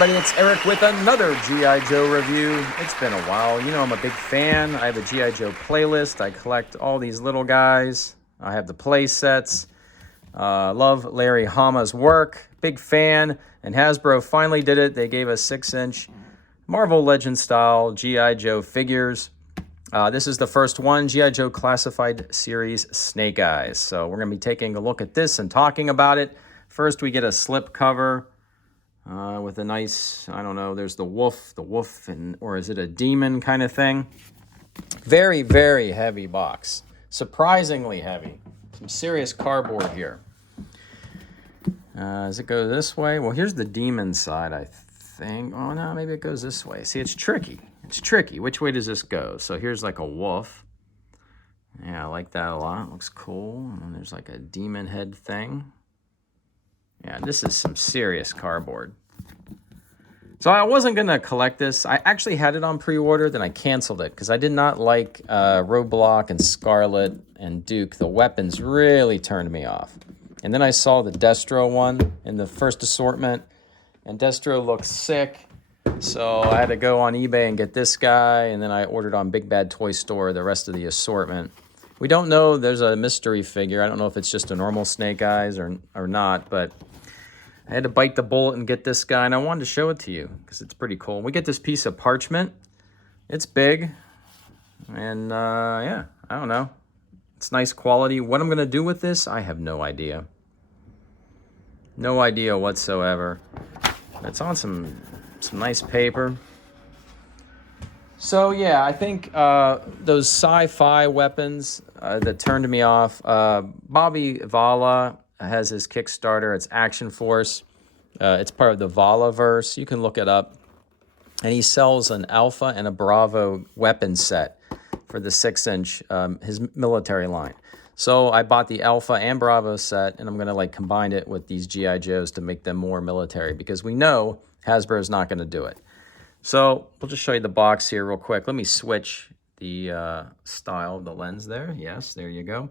everybody, it's Eric with another G.I. Joe review. It's been a while. You know I'm a big fan. I have a G.I. Joe playlist. I collect all these little guys. I have the play sets. Love Larry Hama's work. Big fan. And Hasbro finally did it. They gave us 6-inch Marvel Legends style G.I. Joe figures. This is the first one, G.I. Joe Classified Series Snake Eyes. So we're going to be taking a look at this and talking about it. First, we get a slip cover. With a nice, I don't know, there's the wolf, or is it a demon kind of thing? Very, very heavy box. Surprisingly heavy. Some serious cardboard here. Does it go this way? Well, here's the demon side, I think. Oh, no, maybe it goes this way. See, it's tricky. It's tricky. Which way does this go? So here's like a wolf. Yeah, I like that a lot. Looks cool. And then there's like a demon head thing. Yeah, this is some serious cardboard. So I wasn't going to collect this. I actually had it on pre-order, then I canceled it because I did not like Roadblock and Scarlet and Duke. The weapons really turned me off. And then I saw the Destro one in the first assortment, and Destro looked sick. So I had to go on eBay and get this guy, and then I ordered on Big Bad Toy Store the rest of the assortment. We don't know. There's a mystery figure. I don't know if it's just a normal Snake Eyes or not, but I had to bite the bullet and get this guy, and I wanted to show it to you because it's pretty cool. We get this piece of parchment. It's big, and yeah, I don't know. It's nice quality. What I'm going to do with this, I have no idea. No idea whatsoever. It's on some nice paper. So yeah, I think those sci-fi weapons that turned me off. Bobby Vala has his Kickstarter. It's Action Force. It's part of the Vala-verse. You can look it up. And he sells an Alpha and a Bravo weapon set for the 6-inch, his military line. So I bought the Alpha and Bravo set, and I'm going to like combine it with these G.I. Joes to make them more military because we know Hasbro's not going to do it. So we'll just show you the box here real quick. Let me switch the style of the lens there. Yes, there you go.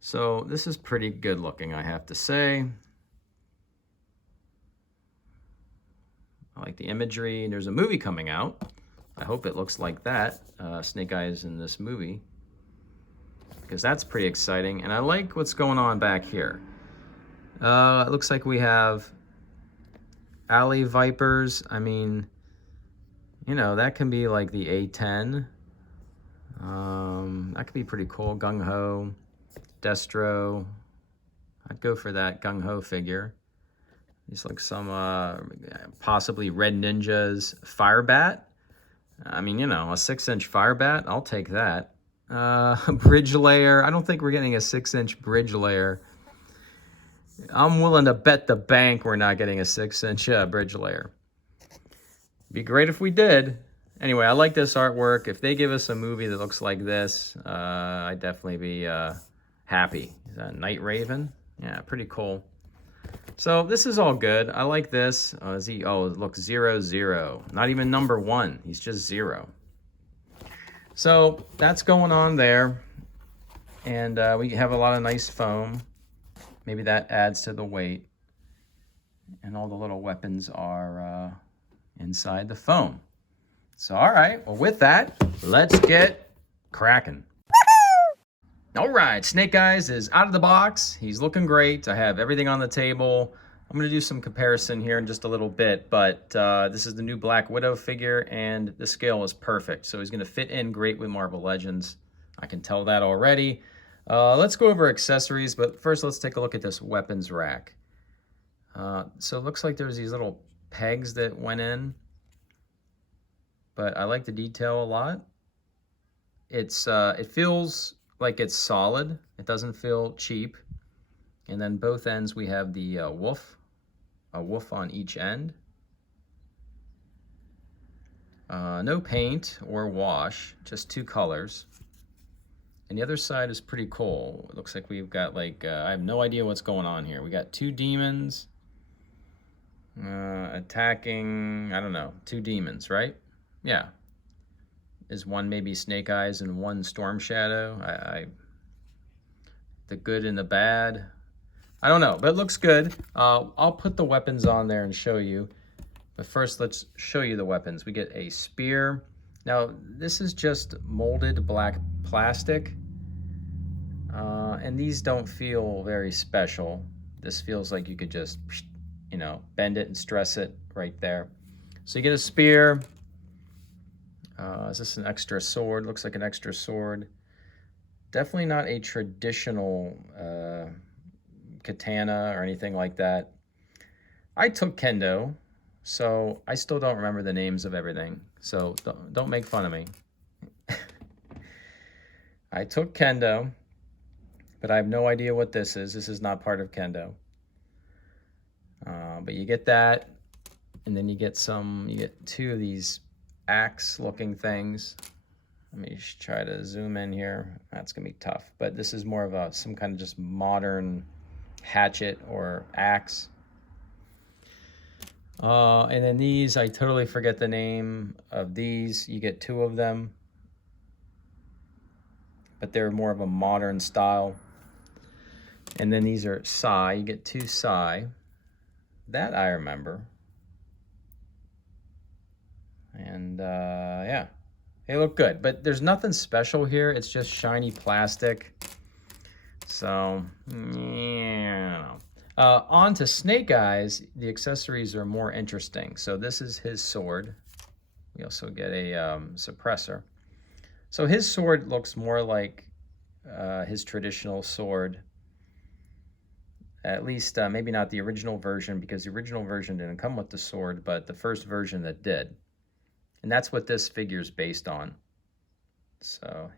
So this is pretty good looking, I have to say. I like the imagery. There's a movie coming out. I hope it looks like that. Snake Eyes in this movie. Because that's pretty exciting. And I like what's going on back here. It looks like we have alley vipers. I mean, you know, that can be like the A10. That could be pretty cool. Gung Ho. Destro. I'd go for that Gung Ho figure. These like some possibly Red Ninjas Firebat. I mean, you know, a 6-inch Firebat, I'll take that. Bridge layer. I don't think we're getting a 6-inch bridge layer. I'm willing to bet the bank we're not getting a 6-inch bridge layer. Be great if we did. Anyway, I like this artwork. If they give us a movie that looks like this, I'd definitely be happy. Is that Night Raven? Yeah, pretty cool. So this is all good. I like this. Oh, it looks 0-0. Not even number 1. He's just 0. So that's going on there. And we have a lot of nice foam. Maybe that adds to the weight. And all the little weapons are inside the foam. So, all right. Well, with that, let's get cracking. All right, Snake Eyes is out of the box. He's looking great. I have everything on the table. I'm going to do some comparison here in just a little bit, but this is the new Black Widow figure, and the scale is perfect. So he's going to fit in great with Marvel Legends. I can tell that already. Let's go over accessories, but first let's take a look at this weapons rack. So it looks like there's these little pegs that went in, but I like the detail a lot. It feels like it's solid. It doesn't feel cheap. And then both ends we have the wolf, a wolf on each end. No paint or wash, just 2 colors. And the other side is pretty cool. It looks like we've got like, I have no idea what's going on here. We got 2 demons attacking, I don't know, 2 demons, right? Yeah. Is one maybe Snake Eyes and one Storm Shadow? The good and the bad. I don't know, but it looks good. I'll put the weapons on there and show you. But first, let's show you the weapons. We get a spear. Now, this is just molded black plastic. And these don't feel very special. This feels like you could just, you know, bend it and stress it right there. So you get a spear. Is this an extra sword? Looks like an extra sword. Definitely not a traditional katana or anything like that. I took kendo, so I still don't remember the names of everything. So don't make fun of me. I took kendo, but I have no idea what this is. This is not part of kendo. But you get that, and then you get two of these axe-looking things. Let me try to zoom in here. That's gonna be tough, but this is more of some kind of just modern hatchet or axe. And then these, I totally forget the name of these. You get two of them, but they're more of a modern style. And then these are sai. You get two sai. That I remember. And yeah, they look good, but there's nothing special here. It's just shiny plastic. So, yeah. On to Snake Eyes. The accessories are more interesting. So this is his sword. We also get a suppressor. So his sword looks more like his traditional sword. At least maybe not the original version, because the original version didn't come with the sword, but the first version that did. And that's what this figure is based on. So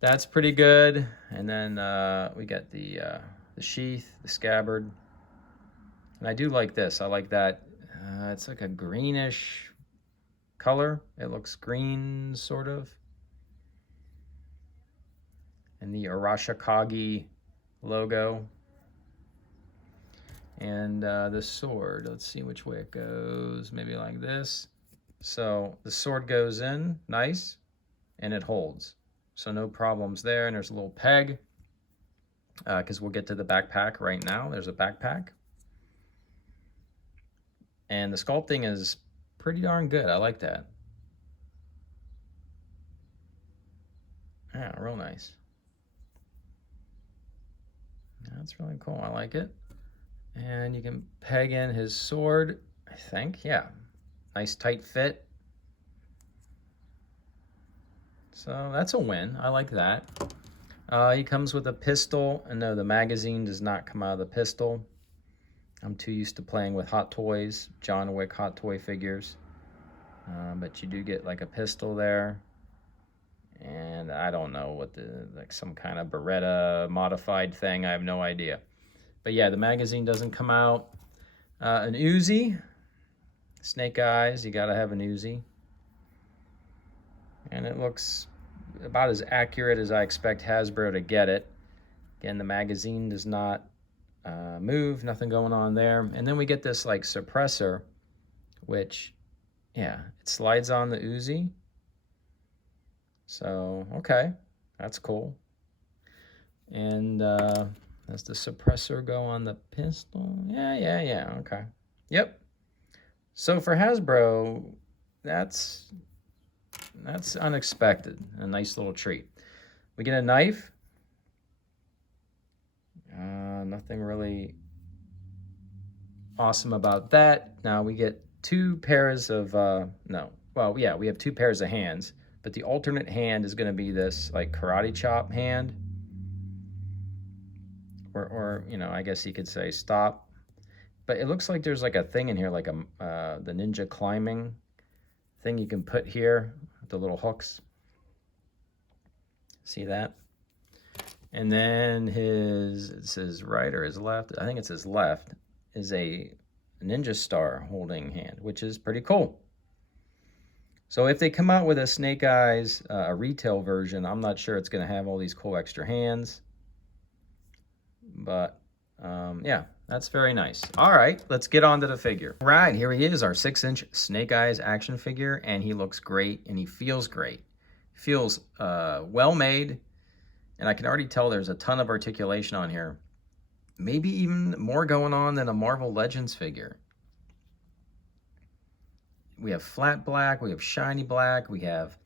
that's pretty good. And then we got the sheath, the scabbard. And I do like this. I like that. It's like a greenish color. It looks green, sort of. And the Arashikage logo. And the sword, let's see which way it goes. Maybe like this. So the sword goes in, nice, and it holds. So no problems there. And there's a little peg, because we'll get to the backpack right now. There's a backpack. And the sculpting is pretty darn good. I like that. Yeah, real nice. That's really cool. I like it. And you can peg in his sword, I think. Yeah. Nice tight fit. So that's a win. I like that. He comes with a pistol. And no, the magazine does not come out of the pistol. I'm too used to playing with Hot Toys, John Wick Hot Toy figures. But you do get like a pistol there. And I don't know what like some kind of Beretta modified thing. I have no idea. But yeah, the magazine doesn't come out. An Uzi. Snake Eyes, you gotta have an Uzi. And it looks about as accurate as I expect Hasbro to get it. Again, the magazine does not move, nothing going on there. And then we get this like suppressor, which, yeah, it slides on the Uzi. So, okay, that's cool. And does the suppressor go on the pistol? Yeah, okay. Yep. So for Hasbro, that's unexpected. A nice little treat. We get a knife. Nothing really awesome about that. Now we get two pairs of, we have two pairs of hands, but the alternate hand is going to be this like karate chop hand. Or you know, I guess you could say stop. But it looks like there's like a thing in here, like the ninja climbing thing you can put here, with the little hooks. See that? And then it's his right or his left, I think it's his left, is a ninja star holding hand, which is pretty cool. So if they come out with a Snake Eyes, a retail version, I'm not sure it's going to have all these cool extra hands. But yeah, that's very nice. All right, let's get on to the figure. All right, here he is, our 6-inch Snake Eyes action figure, and he looks great, and he feels great. Feels well made, and I can already tell there's a ton of articulation on here. maybe even more going on than a Marvel Legends figure. We have flat black, we have shiny black, we have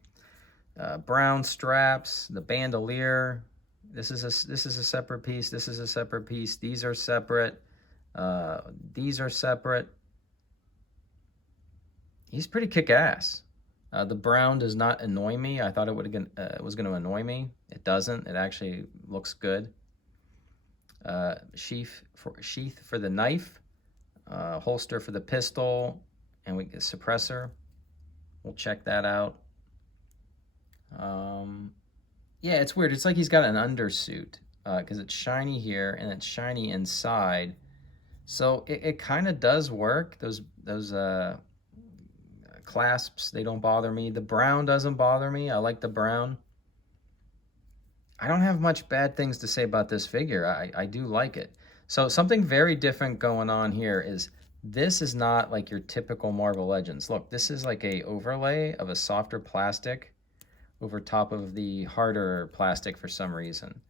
brown straps, the bandolier. This is a separate piece. This is a separate piece. These are separate. These are separate. He's pretty kick-ass. The brown does not annoy me. I thought it was going to annoy me. It doesn't. It actually looks good. Sheath for the knife, holster for the pistol, and we get a suppressor. We'll check that out. Yeah, it's weird. It's like he's got an undersuit because it's shiny here and it's shiny inside. So it kind of does work. Those clasps, they don't bother me. The brown doesn't bother me. I like the brown. I don't have much bad things to say about this figure. I do like it. So something very different going on here is this is not like your typical Marvel Legends. Look, this is like a overlay of a softer plastic over top of the harder plastic for some reason.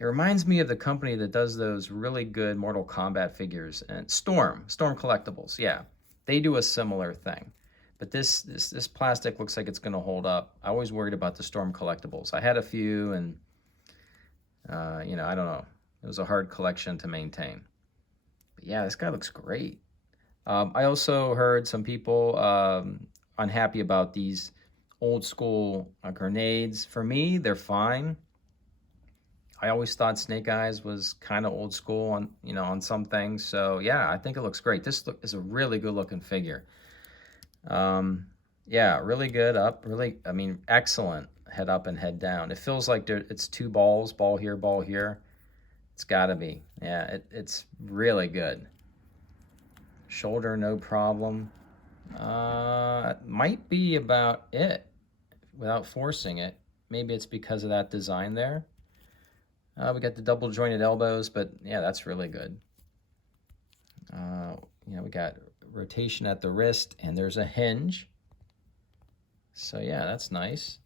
It reminds me of the company that does those really good Mortal Kombat figures, and Storm Collectibles. Yeah, they do a similar thing. But this plastic looks like it's going to hold up. I always worried about the Storm Collectibles. I had a few, and you know, I don't know. It was a hard collection to maintain. But yeah, this guy looks great. I also heard some people unhappy about these old school grenades. For me, they're fine. I always thought Snake Eyes was kind of old school on, you know, on some things. So yeah, I think it looks great. This is a really good looking figure. Yeah, really good up. I mean, excellent head up and head down. It feels like it's two balls, ball here, ball here. It's gotta be. Yeah, it's really good. Shoulder, no problem. Might be about it without forcing it. Maybe it's because of that design there. We got the double jointed elbows, but yeah, that's really good. You know, we got rotation at the wrist, and there's a hinge. So yeah, that's nice.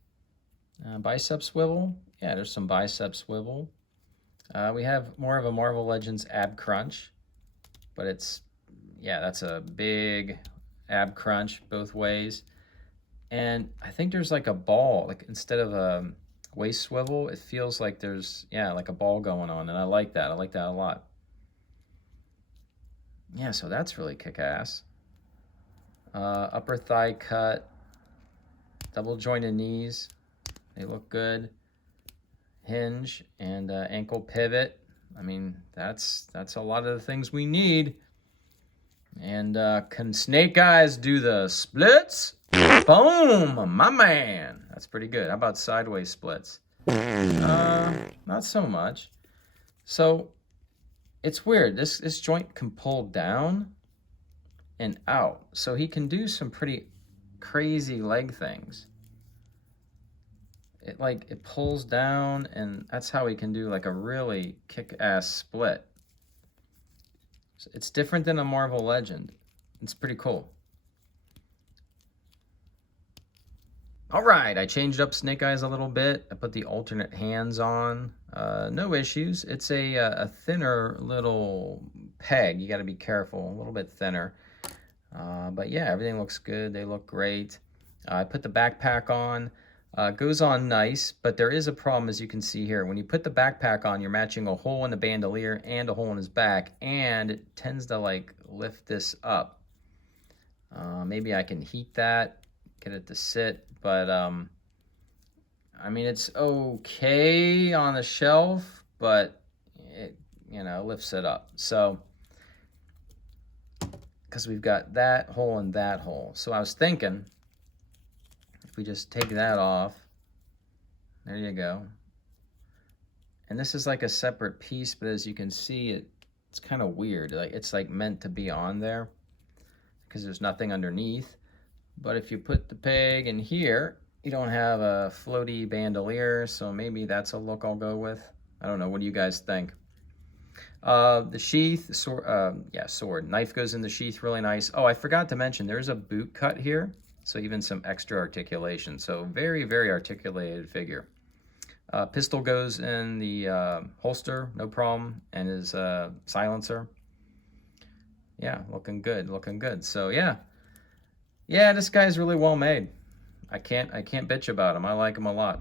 Bicep swivel. Yeah, there's some bicep swivel. We have more of a Marvel Legends ab crunch, but yeah, that's a big ab crunch both ways. And I think there's like a ball, like instead of a waist swivel, it feels like there's, yeah, like a ball going on. And I like that. I like that a lot. Yeah, so that's really kick-ass. Upper thigh cut, double jointed knees. They look good. Hinge and ankle pivot. I mean, that's a lot of the things we need. And can Snake Eyes do the splits? Boom, my man. That's pretty good. How about sideways splits? Not so much. So it's weird. This joint can pull down and out. So he can do some pretty crazy leg things. It pulls down, and that's how he can do like a really kick-ass split. So it's different than a Marvel Legend. It's pretty cool. All right, I changed up Snake Eyes a little bit. I put the alternate hands on. No issues. It's a thinner little peg. You got to be careful, a little bit thinner. But yeah, everything looks good. They look great. I put the backpack on. Goes on nice, but there is a problem, as you can see here. When you put the backpack on, you're matching a hole in the bandolier and a hole in his back, and it tends to like lift this up. Maybe I can heat that, get it to sit, but I mean, it's okay on the shelf, but it, you know, lifts it up. So, because we've got that hole and that hole. So I was thinking, if we just take that off, there you go. And this is like a separate piece, but as you can see, it's kind of weird. Like it's like meant to be on there because there's nothing underneath. But if you put the peg in here, you don't have a floaty bandolier, so maybe that's a look I'll go with. I don't know. What do you guys think? The sheath, sword. Knife goes in the sheath, really nice. Oh, I forgot to mention, there's a boot cut here. So even some extra articulation. So very, very articulated figure. Pistol goes in the holster, no problem, and his silencer. Yeah, looking good, looking good. So yeah, this guy's really well made. I can't bitch about him. I like him a lot.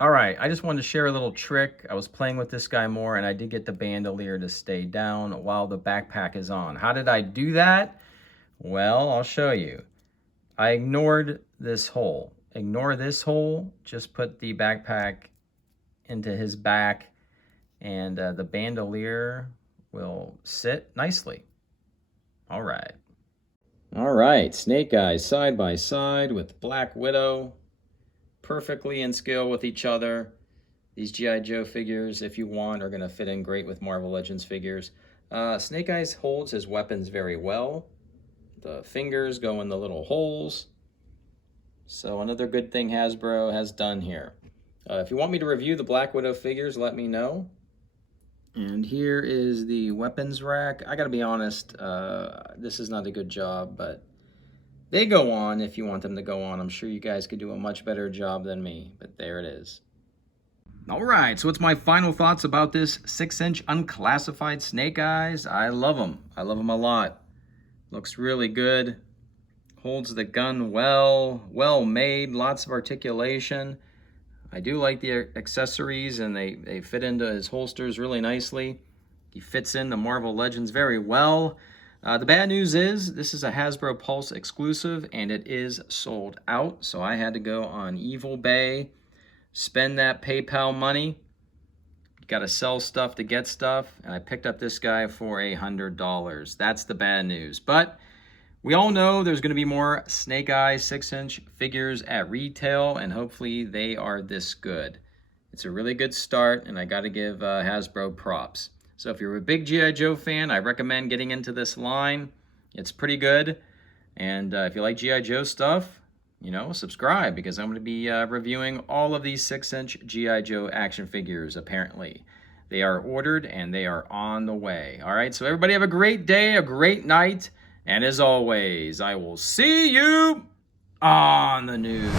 All right, I just wanted to share a little trick. I was playing with this guy more, and I did get the bandolier to stay down while the backpack is on. How did I do that? Well, I'll show you. I ignored this hole. Ignore this hole. Just put the backpack into his back, and the bandolier will sit nicely. All right. All right, Snake Eyes side by side with Black Widow, perfectly in scale with each other. These G.I. Joe figures, if you want, are going to fit in great with Marvel Legends figures. Snake Eyes holds his weapons very well. The fingers go in the little holes. So another good thing Hasbro has done here. If you want me to review the Black Widow figures, let me know. And here is the weapons rack. I gotta be honest, this is not a good job, but they go on if you want them to go on. I'm sure you guys could do a much better job than me, but there it is. All right, so what's my final thoughts about this 6-inch unclassified Snake Eyes? I love them. I love them a lot. Looks really good. Holds the gun well made, lots of articulation. I do like the accessories, and they fit into his holsters really nicely. He fits into Marvel Legends very well. The bad news is this is a Hasbro Pulse exclusive, and it is sold out. So I had to go on Evil Bay, spend that PayPal money. Got to sell stuff to get stuff, and I picked up this guy for $100. That's the bad news. But we all know there's going to be more Snake Eyes 6-inch figures at retail, and hopefully they are this good. It's a really good start, and I got to give Hasbro props. So if you're a big G.I. Joe fan, I recommend getting into this line. It's pretty good. And if you like G.I. Joe stuff, you know, subscribe, because I'm going to be reviewing all of these 6-inch G.I. Joe action figures, apparently. They are ordered, and they are on the way. All right, so everybody have a great day, a great night. And as always, I will see you on the news.